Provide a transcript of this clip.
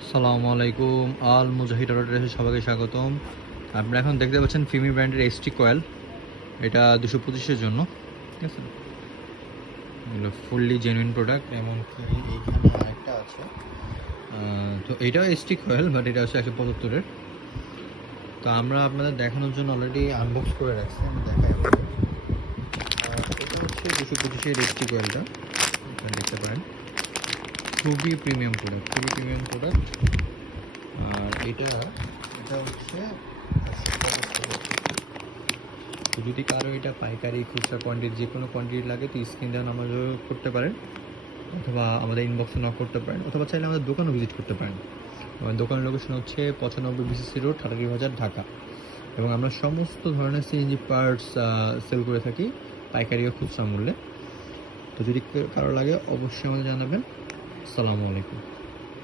আসসালামু আলাইকুম। আল মুজাহিদ অটো ট্রেডার্সে সবাইকে স্বাগতম। আপনারা এখন দেখতে পাচ্ছেন ফিমি ব্র্যান্ডের এসটি কয়েল। এটা 225-এর জন্য, ঠিক আছে। এগুলো ফুললি জেনুইন প্রোডাক্ট। এমনকি এইখানে আরেকটা আছে, তো এইটাও এসটি কয়েল, বাট এটা হচ্ছে 175-এর। তো আমরা আপনাদের দেখানোর জন্য অলরেডি আনবক্স করে রাখছি, আমি দেখাই আপনাদের। এটা হচ্ছে 225-এর এসটি কয়েলটা, আপনারা দেখতে পারেন। খুবই প্রিমিয়াম প্রোডাক্ট, খুবই প্রিমিয়াম প্রোডাক্ট। আর এটা হচ্ছে তো যদি কারো এটা পাইকারি খুচরা কোয়ান্টিটি যে কোনো কোয়ান্টিটি লাগে তো স্ক্রিন দেওয়া নাম্বার যোগাযোগ করতে পারেন, অথবা আমাদের ইনবক্সে নক করতে পারেন, অথবা চাইলে আমাদের দোকানও ভিজিট করতে পারেন। আমাদের দোকানের লোকেশন হচ্ছে 95 BCC রোড, ঠাটারি বাজার, ঢাকা। এবং আমরা সমস্ত ধরনের সিএনজি পার্টস সেল করে থাকি পাইকারি ও খুচরা মূল্যে। তো যদি কারো লাগে অবশ্যই আমাদের জানাবেন। আসসালামু আলাইকুম।